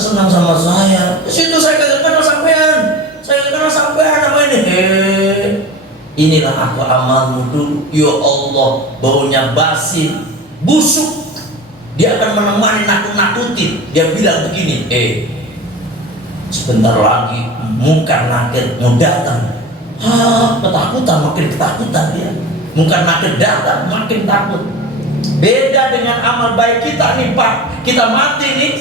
senang sama saya. Situ saya kagak kenal sampean. Saya kagak kenal sampean apa ini? Inilah aku amalmu dulu. Ya Allah, baunya basi, busuk. Dia akan menemani nakut-nakutin. Dia bilang begini, sebentar lagi mungkar nakir mau datang. Ketakutan, makin ketakutan dia. Mungkar nakir datang, makin takut. Beda dengan amal baik kita nih Pak. Kita mati nih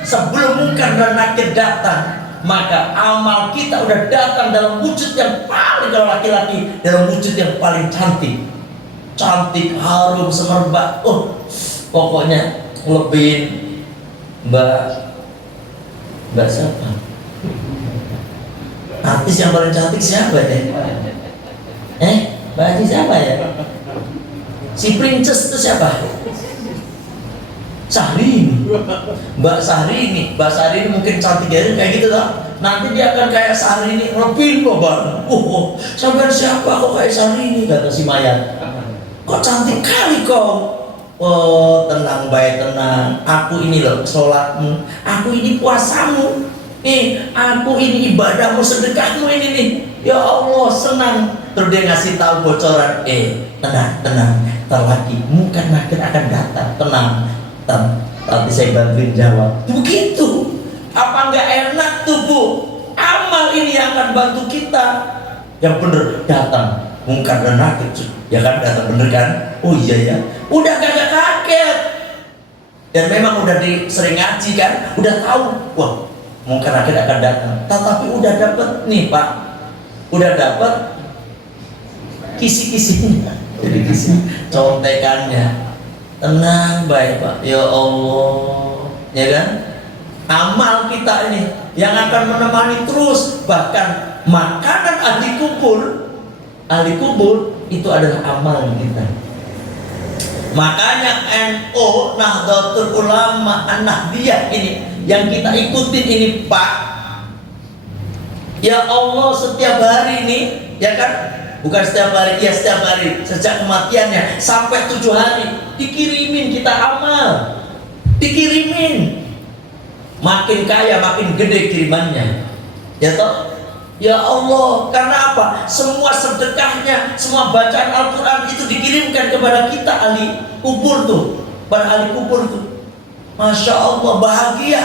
sebelum mungkar dan nakir datang, maka amal kita udah datang dalam wujud yang paling, kalau laki-laki dalam wujud yang paling cantik. Cantik, harum, semerbak. Pokoknya lebihin Mbak siapa? Artis yang paling cantik siapa deh? Mbak Haji siapa ya? Si Princess itu siapa? Syahrini. Mbak Syahrini mungkin cantik ya, kayak gitu lah. Nanti dia akan kayak Syahrini, lebih loh bang. Sampai siapa kok kayak Syahrini, kata si Maya. Kok cantik kali kok. Tenang baik, tenang. Aku ini loh sholatmu, aku ini puasamu, aku ini ibadahmu, sedekahmu ini nih. Ya Allah, senang. Terus dia ngasih tahu bocoran, tenang, terlaki mungkin nakir akan datang, tenang. Nanti saya bantuin jawab. Begitu. Apa nggak enak tuh Bu? Amal ini yang akan bantu kita. Yang bener datang mungkar dan nakir, ya kan, datang bener kan? Oh iya ya, udah kagak kaget. Dan memang udah sering ngaji kan, udah tahu, wah mungkar nakir akan datang. Tetapi udah dapet nih Pak, udah dapet kisi-kisinya, jadi kisi contekannya. Tenang baik Pak, ya Allah, ya kan? Amal kita ini yang akan menemani terus, bahkan makanan ahli kubur itu adalah amal kita. Makanya NU Nahdlatul Ulama An-Nahdliyah ini yang kita ikutin ini Pak. Ya Allah, setiap hari ini, ya kan? Bukan setiap hari, ya setiap hari sejak kematiannya sampai 7 hari dikirimin kita amal, dikirimin. Makin kaya makin gede kirimannya, ya toh. Ya Allah, karena apa? Semua sedekahnya, semua bacaan Al-Quran itu dikirimkan kepada kita ahli kubur tuh, para ahli kubur tuh. Masya Allah, bahagia.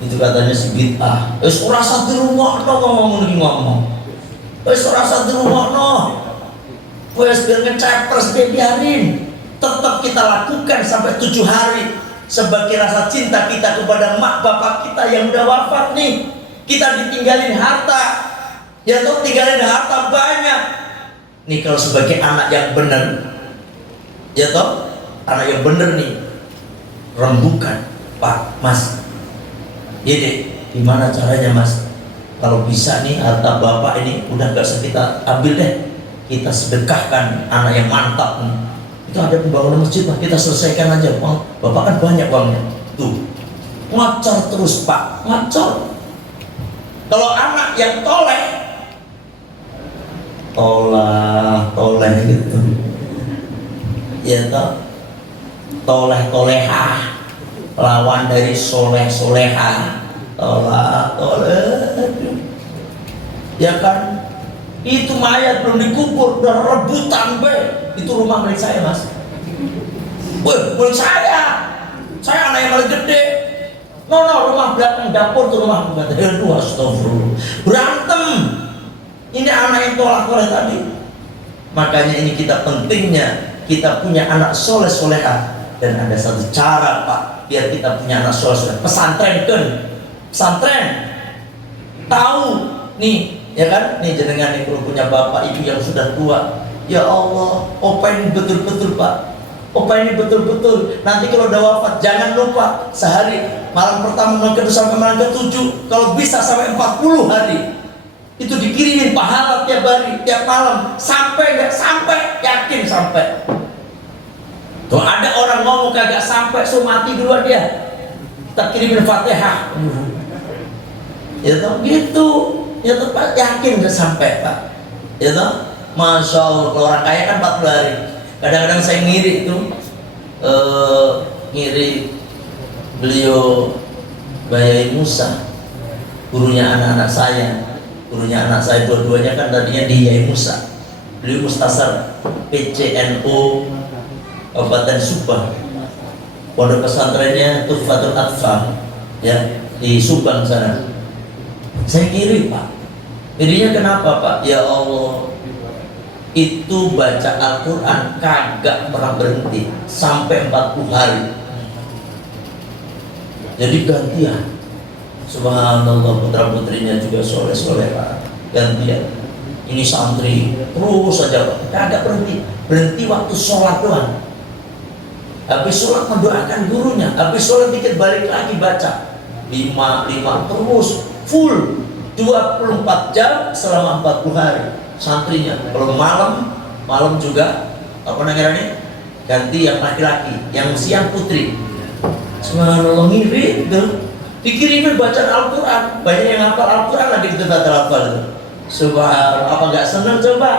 Itu katanya si bid'ah. Ora usah dirungokno ngomong. Wis ora usah dirungokno. Wis biar ngecepres biarin. Tetap kita lakukan sampai 7 hari sebagai rasa cinta kita kepada mak bapak kita yang udah wafat nih. Kita ditinggalin harta, ya toh, tinggalin harta banyak. Nih kalau sebagai anak yang benar, ya toh, anak yang benar nih, rembukan Pak, Mas. Ini gimana caranya Mas? Kalau bisa nih harta bapak ini udah gak usah kita ambil deh, kita sedekahkan anak yang mantap nih. Itu ada pembangunan masjid Pak, kita selesaikan aja. Bapak kan banyak uangnya. Tuh, ngacor terus Pak, ngacor. Kalau anak yang toleh gitu, ya toh, toleh-tolehah, lawan dari soleh-solehah, toleh, ya kan? Itu mayat belum dikubur, udah rebutan itu rumah milik saya Mas. Milik saya anak yang paling gede. Rumah belakang dapur tuh rumah. Aduh, astagfirullah, berantem. Ini anak yang tolak-tolak tadi. Makanya ini kita pentingnya kita punya anak soleh-solehah. Dan ada satu cara Pak, biar kita punya anak soleh-soleh. Pesantren kan, pesantren. Tahu nih, ya kan? Nih jenengan nih perlu punya bapak ibu yang sudah tua. Ya Allah, opa ini betul-betul Pak. Opa ini betul-betul. Nanti kalau udah wafat jangan lupa sehari, malam pertama, malam kedua sampai malam ke-7, kalau bisa sampai 40 hari. Itu dikirimin pahala tiap hari, tiap malam. Sampai nggak sampai, yakin sampai. Tuh ada orang ngomong kagak sampai, so mati duluan dia. Kita kirimin Fatihah. Ya toh, gitu. Ya toh Pak, yakin udah sampai Pak. Ya toh, Masya Allah. Kalau orang kaya kan 40 hari. Kadang-kadang saya ngiri itu, ngiri beliau Bayai Musa, gurunya anak-anak saya dua-duanya kan tadinya di Yai Musa. Beliau Mustasar PCNU Kabupaten Subang, pondok pesantrennya Tuhfatul Atfal ya di Subang sana. Saya kiri Pak, jadinya kenapa Pak? Ya Allah, itu baca Al-Quran kagak pernah berhenti sampai 40 hari. Jadi gantian. Subhanallah, putra putrinya juga soleh Pak, gantian. Ini santri terus saja Pak, kagak berhenti waktu sholat doang. Habis sholat mendoakan gurunya, habis sholat dikit balik lagi baca 5 terus full 24 jam selama 40 hari. Santrinya kalau malam juga apa namanya ganti yang laki-laki, yang siang putri. Subhanallah, mirip tuh dikirimin bacaan Al-Quran, banyak yang hafal Al-Quran lagi itu hafal itu. Subhanallah, apa nggak seneng coba?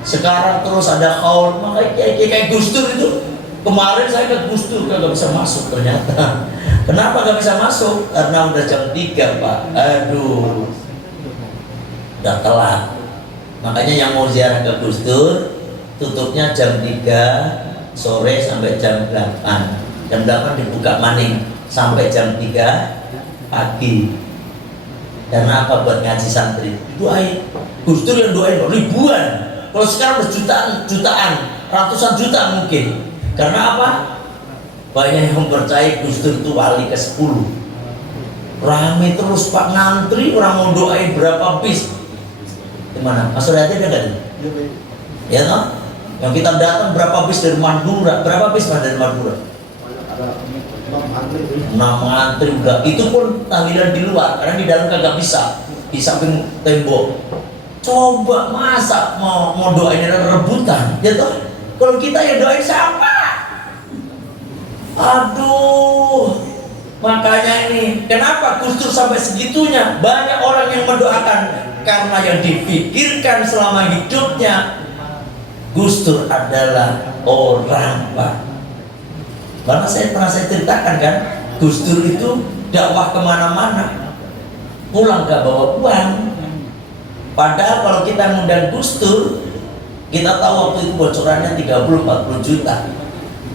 Sekarang terus ada kaul, makanya kayak Gus Dur itu. Kemarin saya ke Gus Dur nggak bisa masuk ternyata. Kenapa nggak bisa masuk? Karena udah jam 3 Pak. Aduh, udah telat. Makanya yang mau ziarah ke Gus Dur tutupnya jam 3 sore sampai jam 8. Jam 8 dibuka maning sampai jam 3 pagi. Karena apa? Buat ngaji santri. Doain. Gus Dur yang doain ribuan. Kalau sekarang jutaan, ratusan juta mungkin. Karena apa? Banyak yang percaya Gus Dur itu wali ke-10. Rame terus Pak, ngantri orang mau doain berapa bis. Gimana? Mas Suryati ada nggak? Ya toh? Yang kita datang berapa bis dari Madura? Berapa bis dari Madura? 6 antri udah. Itu pun tahlilan di luar, karena di dalam kagak bisa, di samping tembok. Coba masa mau doain rebutan, ya toh? Kalau kita yang doain siapa? Aduh, makanya ini kenapa Gus Dur sampai segitunya banyak orang yang mendoakan, karena yang dipikirkan selama hidupnya Gus Dur adalah orang Pak. Karena pernah saya ceritakan kan, Gus Dur itu dakwah kemana-mana, pulang gak bawa uang. Padahal kalau kita ngundang Gus Dur, kita tahu waktu itu bocorannya 30-40 juta.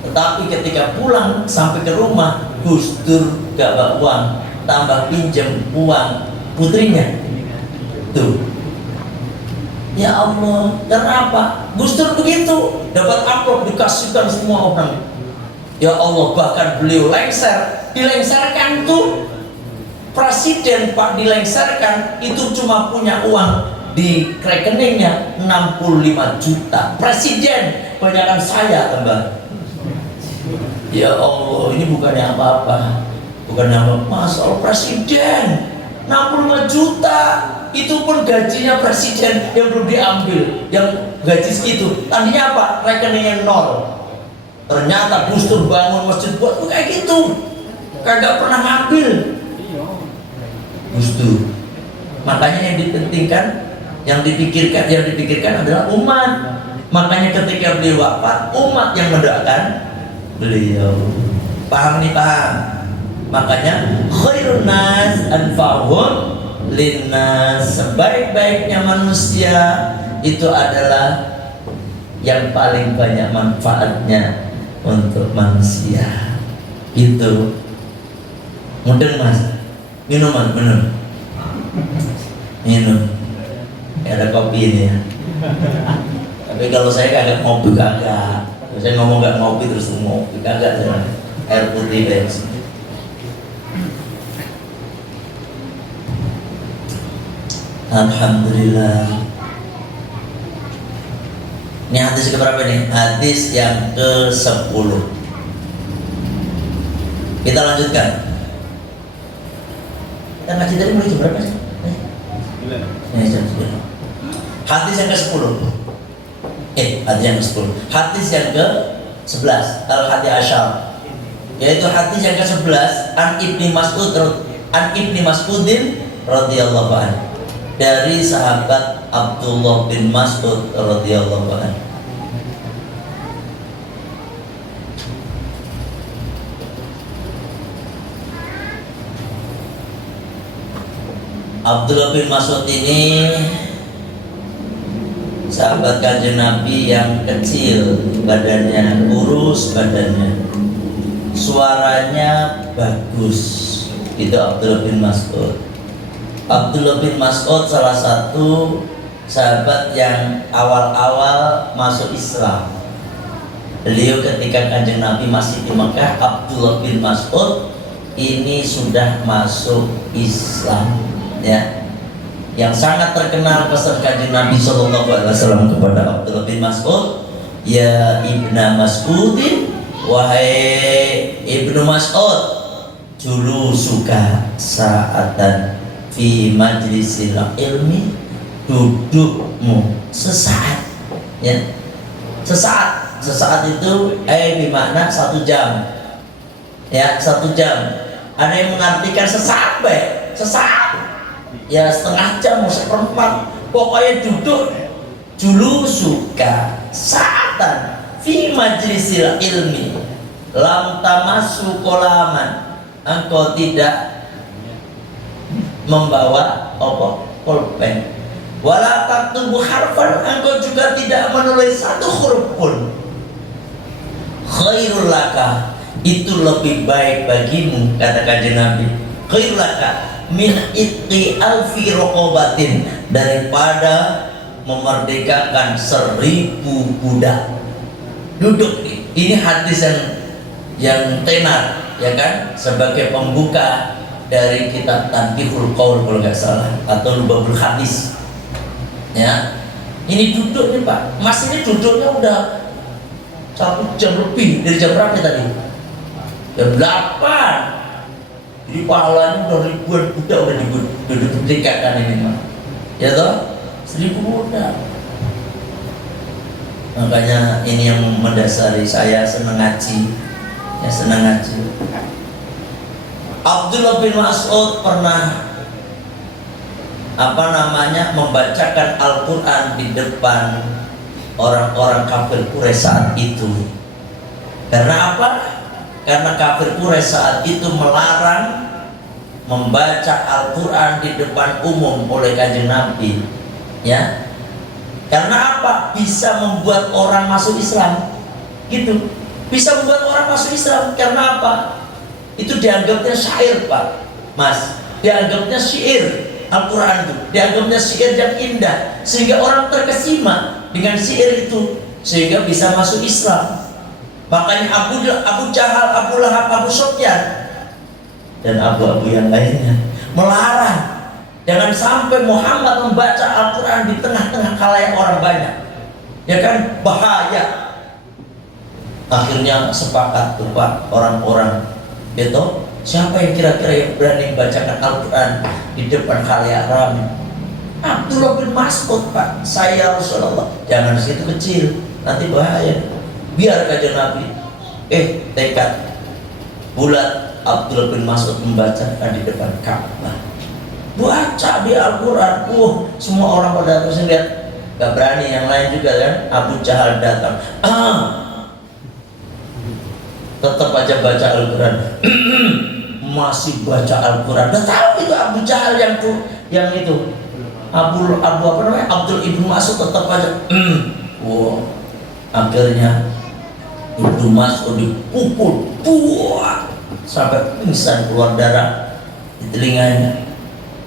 Tetapi ketika pulang sampai ke rumah, Gus Dur gak bawa uang, tambah pinjam uang putrinya. Tuh. Ya Allah, kenapa? Gus Dur begitu, dapat amplop dikasihkan semua orang. Ya Allah, bahkan beliau dilengserkan tuh presiden Pak, dilengserkan itu cuma punya uang di rekeningnya 65 juta. Presiden, banyakkan saya tambah. Ya Allah, ini bukannya apa-apa, bukannya apa, masalah presiden 65 juta. Itu pun gajinya presiden yang belum diambil, yang gaji segitu. Tadinya apa? Rekeningnya 0. Ternyata Gus Dur bangun masjid buat kayak gitu, kagak pernah ngambil Gus Dur. Makanya yang dipentingkan, yang dipikirkan adalah umat. Makanya ketika beliau wafat, umat yang mendoakan beliau. Paham nih, paham? Makanya khairun nas anfa'uhum linnas, sebaik-baiknya manusia itu adalah yang paling banyak manfaatnya untuk manusia. Gitu. Mudeng Mas. Minum. Ada kopi ini ya. Tapi kalau saya kagak ngopi kagak. Saya ngomong gak ngopi terus ngopi kagak, saya air putih guys. Alhamdulillah. Ini hadis keberapa nih? Hadis yang ke-10. Kita lanjutkan. Kita ngaji tadi mulai jam berapa sih? Jam 9. Hadis yang ke-10. Hadis yang ke-10. Hadis yang ke-11. Al-Hadi Asyar. Yaitu hadis yang ke-11 An Ibni Mas'udin radhiyallahu anhu. Dari sahabat Abdullah bin Mas'ud radhiyallahu anhu. Abdullah bin Mas'ud ini sahabat Kanjeng Nabi yang kecil badannya, kurus badannya, suaranya bagus. Itu Abdullah bin Mas'ud. Abdullah bin Mas'ud salah satu sahabat yang awal-awal masuk Islam. Beliau ketika Kanjeng Nabi masih di Mekah, Abdullah bin Mas'ud ini sudah masuk Islam, ya. Yang sangat terkenal pesan Kanjeng Nabi SAW kepada Abdullah bin Mas'ud, ya Ibnu Mas'udin, wahai Ibnu Mas'ud, dulu suka saatan fi majlisil ilmi, dudukmu sesaat, ya. Sesaat itu bermakna 1 jam, ya, 1 jam. Ada yang mengartikan sesaat, sesaat, ya, setengah jam, seperempat, pokoknya duduk dulu suka saatan fi majlisil ilmi, lam tamassu kolaman, engkau tidak membawa pulpen, wala taktubu harfan, engkau juga tidak menulis 1 huruf pun. Khairul laka, itu lebih baik bagimu, kata Kanjeng Nabi, khairul laka min itqi alfi raqabatin, daripada memerdekakan 1000 budak. Duduk, ini hadis yang tenar, ya kan, sebagai pembuka dari kitab Tanbihul Qaul kalau nggak salah, atau Lubabul Hadis, ya. Ini duduk nih Pak, Mas, ini duduknya udah 1 jam lebih. Dari jam berapa tadi? Jam 8. Jadi pahalanya udah ribuan budak udah diberikan ini Pak, ya toh, 1000 budak. Makanya ini yang mendasari saya senang ngaji, ya, senang ngaji. Abdullah bin Mas'ud pernah membacakan Al-Quran di depan orang-orang kafir Quraisy saat itu. Karena apa? Karena kafir Quraisy saat itu melarang membaca Al-Quran di depan umum oleh Kanjeng Nabi, ya. Karena apa? Bisa membuat orang masuk Islam, gitu. Bisa membuat orang masuk Islam. Karena apa? Itu dianggapnya syair, Pak, Mas. Dianggapnya syair. Al-Quran itu dianggapnya syair yang indah, sehingga orang terkesima dengan syair itu, sehingga bisa masuk Islam. Makanya Abu Jahal, Abu Lahab, Abu Sufyan, dan abu-abu yang lainnya melarang jangan sampai Muhammad membaca Al-Quran di tengah-tengah khalayak orang banyak, ya kan, bahaya. Akhirnya sepakat tuh Pak, orang-orang itu, siapa yang kira-kira yang berani membacakan Al-Quran di depan khalayak ramai? Abdullah bin Mas'ud, Pak. Saya Rasulullah, jangan segitu kecil, nanti bahaya. Biar Kanjeng Nabi tekad bulat, Abdullah bin Mas'ud membacakan di depan Ka'bah. Baca di Al-Quran, semua orang pada terus lihat, gak berani. Yang lain juga kan, Abu Jahal datang, tetap aja baca Al-Quran. Masih baca Al-Quran. Udah tahu itu Abu Jahal yang itu Abdul Ibnu Mas'ud tetap aja. Akhirnya Ibnu Mas'ud dipukul sampai pingsan, keluar darah di telinganya,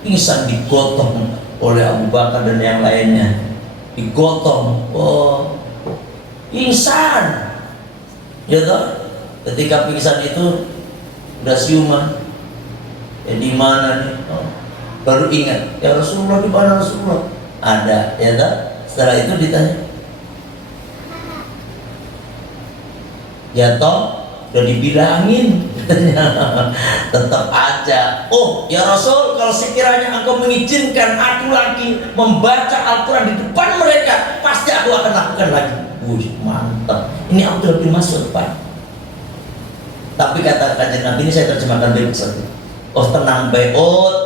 pingsan, digotong oleh Abu Bakar dan yang lainnya, digotong, pingsan, ya toh. Ketika pingsan itu udah siuman, ya di mana nih? Baru ingat, ya Rasulullah, di mana Rasulullah? Ada, ya toh. Setelah itu ditanya, ya toh, udah dibilangin. Tetap aja, ya Rasul, kalau sekiranya engkau mengizinkan aku lagi membaca Al-Quran di depan mereka, pasti aku akan lakukan lagi. Mantap. Ini Abdullah bin Mas'ud, Pak. Tapi kata Kanjeng Nabi, ini saya terjemahkan bebas. Tenang Be'ud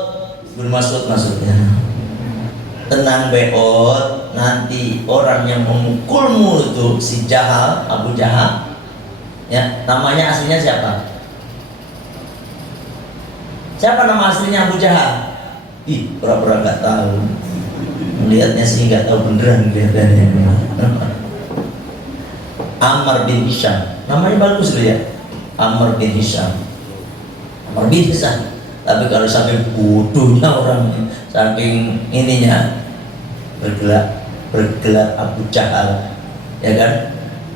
bin Mas'ud maksudnya. Tenang Be'ud, nanti orang yang memukulmu itu si Jahal, Abu Jahal, ya, namanya aslinya siapa? Siapa nama aslinya Abu Jahal? Ih, pura-pura nggak tahu. Melihatnya sih nggak tahu beneran kelihatannya. Ammar bin Hisham, namanya bagus loh ya, Ammar bin Hisham. Ammar bin Hisham. Tapi kalau sampai bodohnya orang, saking ininya bergelar Abu Jahal, ya kan?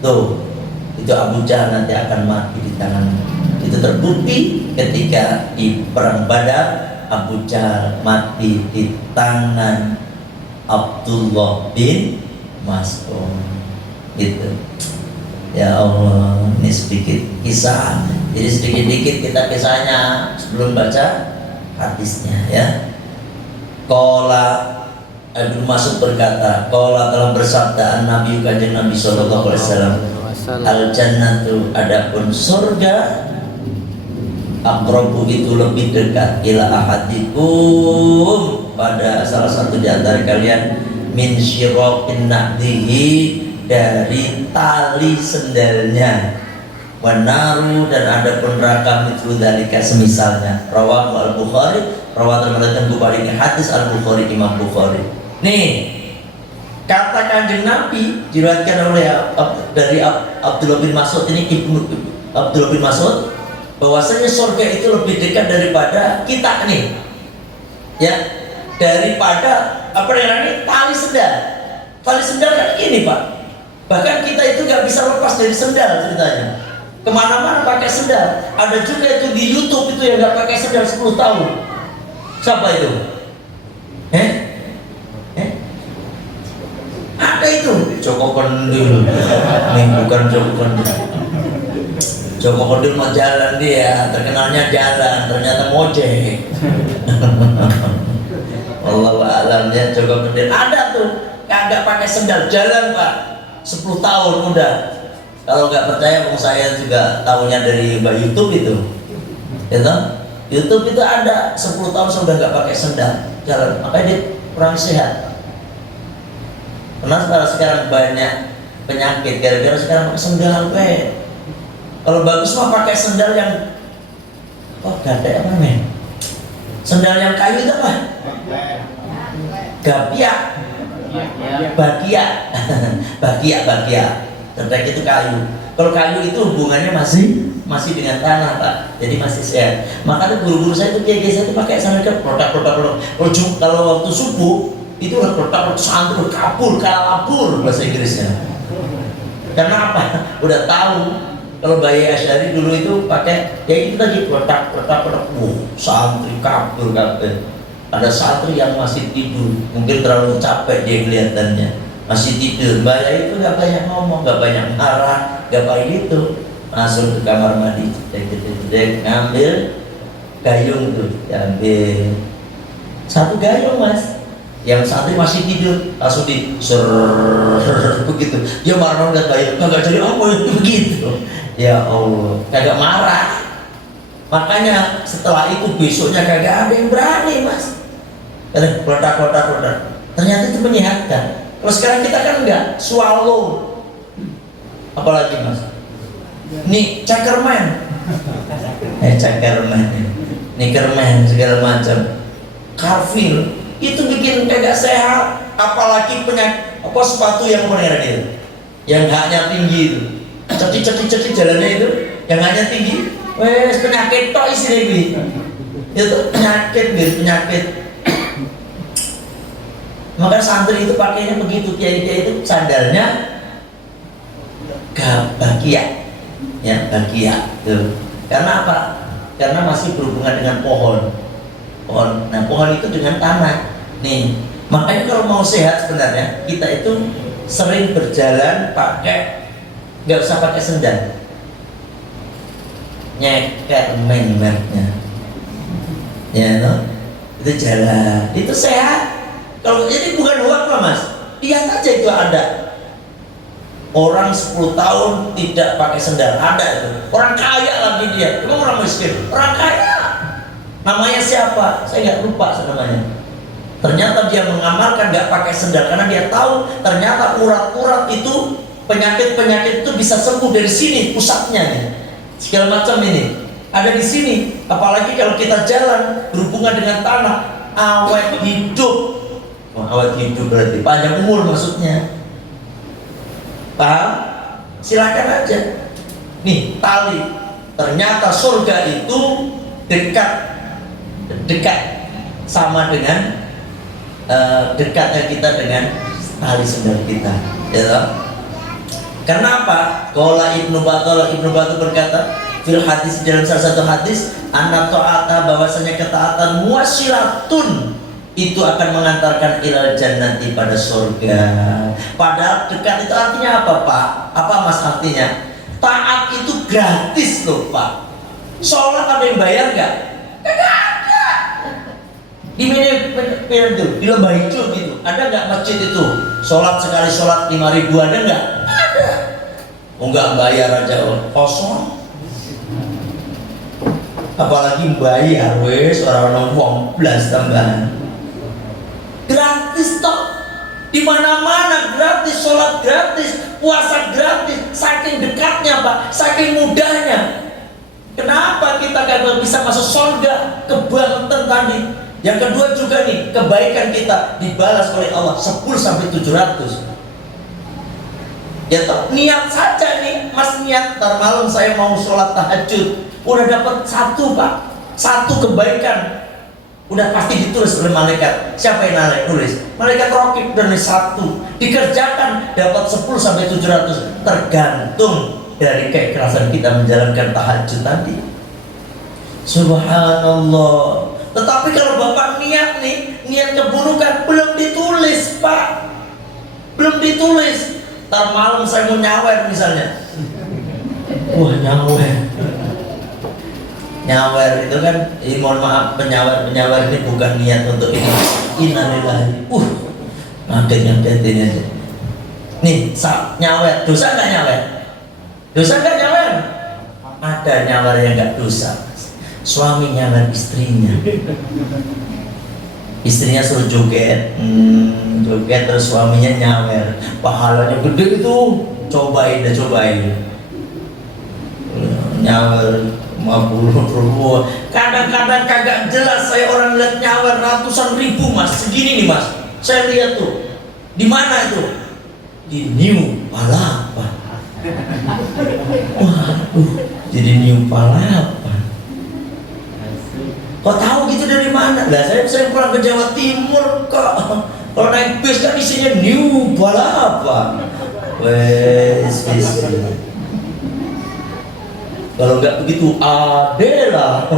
Tuh, itu Abu Jahal nanti akan mati di tangan. Itu terbukti ketika di perang Badar, Abu Jahal mati di tangan Abdullah bin Mas'ud. Gitu. Ya Allah, ini sedikit kisah. Jadi sedikit-sedikit kita kisahnya sebelum baca hadisnya ya. Qala Ibnu Mas'ud berkata, qala telah bersabda Nabi kanjeng Nabi sallallahu alaihi wasallam, al jannatu adapun surga aqrabu itu lebih dekat ila ahadikum pada salah satu di antara kalian min syiraqin na'dihi dari tali sendalnya, wanaru dan ada pun neraka mithlu dzalika semisalnya. Rawahu al-Bukhari, rawahu termeriwayatkan Bukhari, ini hadis al-Bukhari, Imam Bukhari. Nih, kata kanjeng Nabi diriwayatkan oleh dari Abdullah bin Mas'ud, ini Ibnu Abdullah bin Mas'ud, bahwasanya surga itu lebih dekat daripada kita nih, ya, daripada apa namanya tali sendal. Tali sendal kan ini Pak. Bahkan kita itu nggak bisa lepas dari sendal ceritanya. Kemana-mana pakai sendal. Ada juga itu di YouTube itu yang nggak pakai sendal 10 tahun. Siapa itu? Ada itu. Joko Kendil. Nih bukan Joko Kendil. Joko Kendil mau jalan dia, terkenalnya jalan, ternyata ngojek. Wallahu a'lam ya. Joko Kendil ada tuh, kagak pakai sendal jalan Pak. 10 tahun udah. Kalau nggak percaya, saya juga tahunya dari YouTube itu. Gitu? YouTube itu ada 10 tahun sudah nggak pakai sendal jalan. Makanya dia kurang sehat. Karena sekarang banyak penyakit gara-gara sekarang pakai sendal. Kalau bagus mah pakai sendal yang gade apa nih? Sendal yang kayu itu apa? Gapiak. Bagia. Terdek itu kayu. Kalau kayu itu hubungannya masih dengan tanah Pak. Jadi masih sehat. Makanya guru-guru saya itu kiai saya itu pakai sandal produk. Kalau waktu subuh itu produk santri kabur, kalabur bahasa Inggrisnya. Karena apa? Udah tahu kalau Bayi Asy'ari dulu itu pakai ya itu tadi produk. Santri kabur kabeh. Ada santri yang masih tidur, mungkin terlalu capek dia kelihatannya, masih tidur. Mbak itu nggak banyak ngomong, nggak banyak marah, nggak banyak itu, langsung ke kamar mandi, ngambil gayung tuh, ambil satu gayung Mas, yang santri masih tidur, langsung di begitu. Dia marah nggak gayung, nggak jadi apa itu begitu. Ya Allah, kagak marah. Makanya setelah itu besoknya kagak ada yang berani Mas. Produk. Ternyata itu menyehatkan. Kalau sekarang kita kan enggak, swallow. Apalagi Mas? Nih cakerman. Cakerman. Nickerman segala macam. Carfil itu bikin kagak sehat. Apalagi sepatu yang modern itu, yang haknya tinggi itu. Cetit jalannya itu, yang haknya tinggi. Penyakit tok isi ini. Itu penyakit. Maka santri itu pakainya begitu, kiai itu sandalnya bagia, ya bagia. Tuh. Karena apa? Karena masih berhubungan dengan pohon. Nah pohon itu dengan tanah. Nih, makanya kalau mau sehat sebenarnya kita itu sering berjalan pakai, nggak usah pakai sendal. Nyeker merknya, ya no? Itu jalan, itu sehat. Kalau ini bukan hoax lah Mas, lihat aja itu ada orang 10 tahun tidak pakai sendal, ada itu. Orang kaya lagi dia, bukan orang miskin, orang kaya. Namanya siapa? Saya nggak lupa namanya. Ternyata dia mengamalkan nggak pakai sendal karena dia tahu ternyata urat-urat itu penyakit itu bisa sembuh dari sini pusatnya nih. Segala macam ini ada di sini. Apalagi kalau kita jalan berhubungan dengan tanah, awet hidup. Wah, awet hidup berarti panjang umur maksudnya. Paham? Silakan aja. Nih tali. Ternyata surga itu dekat sama dengan dekatnya kita dengan tali sendal kita, ya toh? Kenapa? Qala Ibnu Battal berkata fil hadis, dalam salah satu hadis, anna ta'ata, bahwasanya ketaatan muwasilatun itu akan mengantarkan ilal jannati, pada surga. Padahal dekat itu artinya apa, Pak? Apa Mas artinya? Taat itu gratis loh, Pak. Sholat ada yang bayar nggak? Nggak ada. Di mana itu? Di lembah hijau gitu. Ada nggak masjid itu? Sholat sekali sholat 5.000 ada nggak? Ada. Oh nggak bayar aja kosong. Apalagi bayar, wes orang uang belas tambahan. Gratis toh. Di mana-mana gratis, sholat gratis, puasa gratis, saking dekatnya Pak, saking mudahnya. Kenapa kita kagak bisa masuk surga? Kebangetan tadi. Yang kedua juga nih, kebaikan kita dibalas oleh Allah 10 sampai 700. Ya toh, niat saja nih, Mas niat ntar malam saya mau sholat tahajud, udah dapat satu Pak, satu kebaikan. Udah pasti ditulis oleh malaikat. Siapa yang tulis? Malaikat Raqib, dan satu dikerjakan dapat 10 sampai 700, tergantung dari keikhlasan kita menjalankan tahajud tadi. Subhanallah. Tetapi kalau Bapak niat nih, niat keburukan, belum ditulis Pak, belum ditulis. Ntar malam saya mau nyawer misalnya. Wah, nyawer itu kan, mohon maaf, penyawer ini bukan niat untuk ini. Innalillahi. Ngagetin aja. Nih, nyawer, dosa nggak nyawer? Dosa nggak nyawer? Ada nyawer yang nggak dosa. Suami nyawer istrinya suruh joget, joget terus suaminya nyawer, pahalanya gede itu. Cobain nyawer 50 kadang-kadang kagak jelas. Saya orang lihat nyawer ratusan ribu Mas, segini nih Mas, saya lihat tuh. Di mana itu? Di New Palapa. Waduh, jadi New Palapa. Kok tahu gitu dari mana? Lah saya pulang ke Jawa Timur kok. Kalau naik bis kan isinya New Palapa. Wes. Kalau nggak begitu Adela,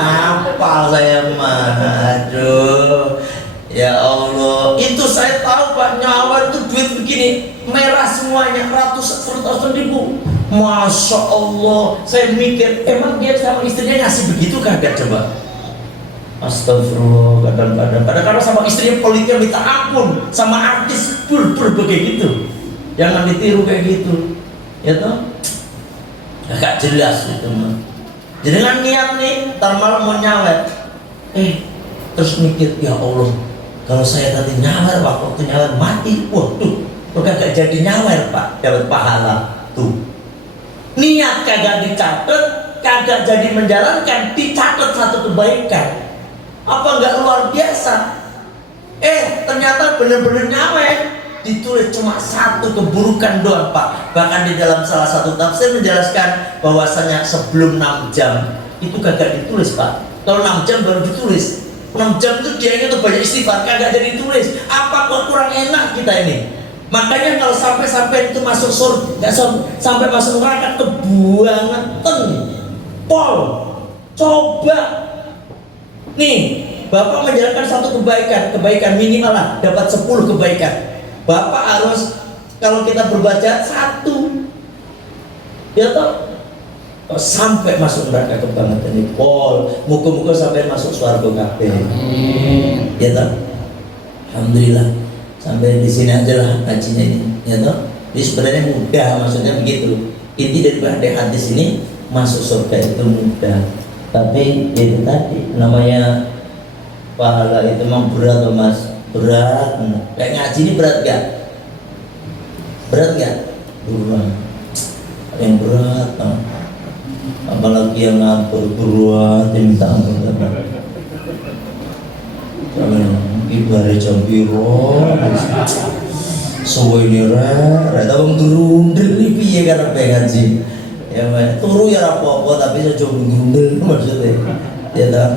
apa saya mah, aduh, ya Allah, itu saya tahu Pak, nyawer itu duit begini, merah semuanya, ratusan ribu, Masya Allah. Saya mikir, emang dia sama istrinya ngasih begitu kagak coba? Astagfirullah, kadang-kadang sama istrinya politiknya minta ampun, sama artis pur begitu, jangan ditiru kayak gitu, ya toh? Agak jelas itu mah. Jadi dengan niat nih, ntar malam mau nyawer, terus mikir, ya Allah, kalau saya tadi nyawer, waktu nyawer mati, waduh, kagak jadi nyawer Pak, dapat pahala tuh. Niat kagak dicatat, kagak jadi menjalankan, dicatat satu kebaikan. Apa nggak luar biasa? Ternyata bener-bener nyawer, ditulis cuma satu keburukan doang Pak. Bahkan di dalam salah satu tafsir menjelaskan bahwasanya sebelum 6 jam itu kagak ditulis Pak. Kalau 6 jam baru ditulis. 6 jam itu dia itu banyak istighfar, kagak jadi ditulis. Apa kok kurang enak kita ini? Makanya kalau sampai itu masuk surga, sampai masuk neraka, kebangetan pol. Coba nih, Bapak menjalankan satu kebaikan minimal lah, dapat 10 kebaikan. Bapak harus, kalau kita berbaca satu, ya toh, sampai masuk neraka kebangetan ini pol. Muka-muka sampai masuk surga kabeh. Ya toh, alhamdulillah. Sampai di sini aja lah ngajinya ini, ya toh. Jadi sebenarnya mudah, maksudnya begitu. Inti dari hadis ini, masuk surga itu mudah. Tapi itu tadi namanya pahala itu memang berat loh Mas. Berat, kayak ngaji ini berat gak? Berat gak? Berat. Yang berat, apalagi yang ngatur berat, yang minta ampun. Mari jam piro? Suwe ini rek tau ngerundel ini piye karepe ngaji. Ya turu ya apa-apa tapi saya coba ngerundel maksudnya. Ya tak?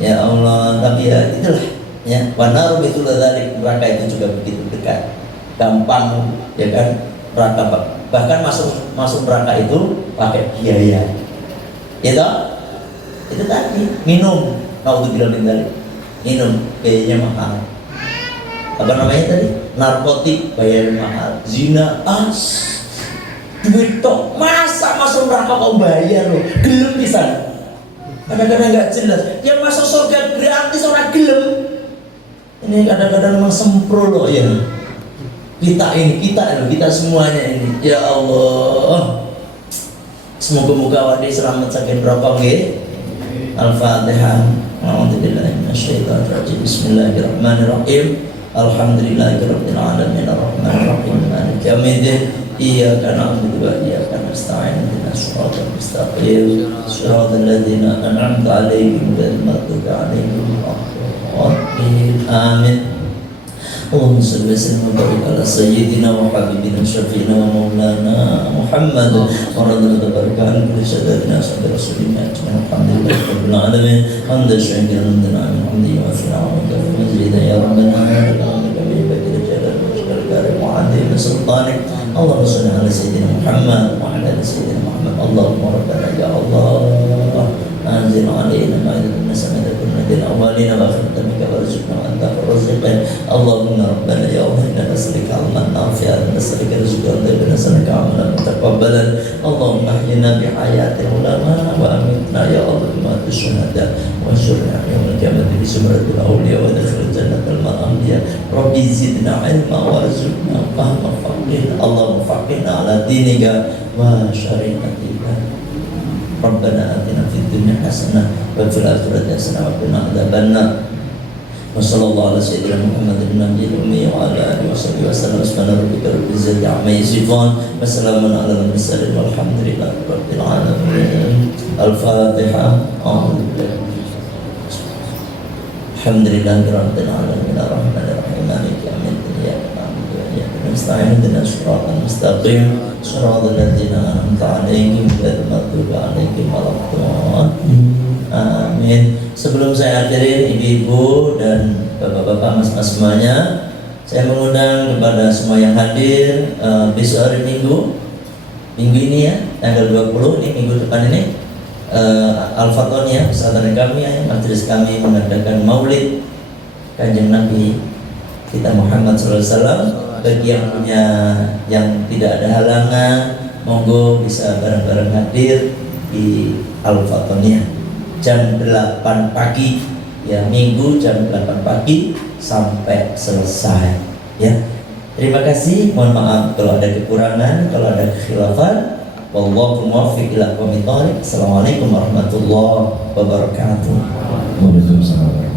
Ya Allah, tapi ya itulah ya. Wanar betul dari neraka itu juga begitu dekat. Gampang ya kan? Neraka bahkan masuk neraka itu pakai biaya. Ya tak? Itu tadi minum. Kau tuh bilang tadi minum biayanya mahal. Apa namanya tadi? Narkotik bayar mahal, zina duit tok, masa masuk neraka kau bayar loh, gelem bisa. Kadang-kadang nggak jelas, yang masuk surga gratis orang gelem. Ini kadang-kadang memang sempro loh ya. Kita semuanya ini, ya Allah. Semoga wadi selamat saking rokok nggih. Al-Fatihah. A'udzubillahi minasyaitonir rajim. Bismillahirrahmanirrahim. Alhamdulillahirabbil alamin arrahmanir rahim maliki yaumiddin iyyaka na'budu wa iyyaka nasta'in ihdinas siratal mustaqim siratal ladzina an'amta 'alaihim ghairil maghdubi 'alaihim waladdallin amin. Allahumma shalli wa sallim wa barik ala sayyidina wa habibina syafi'ina wa maulana Muhammad wa radhiyallahu barakatuh bi syahadatina sabir rasulina alhamdulillahi rabbil alamin hamdan syakiran dan alhamdulillahi wa sallallahu alaihi ya rabbana وعلينا سلطانك اللهم صل على سيدنا محمد وعلى ال سيدنا محمد اللهم ربنا يا الله انزل علينا مائدة من السماء كنا للاولين واخرة منك وارزقنا وانت خير الرازقين اللهم ربنا يا الله انا نسالك علما نافعا نسالك رزقا طيبا نسالك عملا متقبلا اللهم احينا بحياة العلماء وامتنا يا الله بموت الشهداء وانشرنا يوم القيامة بزمرة الاولياء ودخل الجنة مع الانبياء ربي زدنا علما وارزقنا فهما فقهنا اللهم فقهنا على دينك وشريعتك ربنا آتنا في الدنيا حسنة وفي الآخرة حسنة وقنا عذاب النار وصلى الله على سيدنا محمد النبي الأمي وعلى آله وصحبه وسلم سبحان ربك رب العزة عما يصفون وسلام على المرسلين والحمد لله رب العالمين. الفاتحة. الحمد لله رب العالمين الرحمن الرحيم مالك يوم الدين إياك نعبد وإياك نستعين اهدنا الصراط المستقيم صراط الذين أنعمت عليهم غير المغضوب عليهم ولا الضالين. Amin. Sebelum saya akhirin ibu-ibu dan bapak-bapak, mas-mas semuanya, saya mengundang kepada semua yang hadir besok hari Minggu ini ya, tanggal 20 ini minggu depan ini Al-Fatonia pesantren kami ya, majelis kami mengadakan Maulid Kanjeng Nabi kita Muhammad SAW. Bagi yang punya yang tidak ada halangan, monggo bisa bareng-bareng hadir di Al-Fatonia jam 8 pagi ya, Minggu jam 8 pagi sampai selesai ya. Terima kasih, mohon maaf kalau ada kekurangan, kalau ada kekhilafan. Wallahu muwaffiq ila aqwamit thoriq. Assalamualaikum warahmatullahi wabarakatuh. Waalaikumsalam.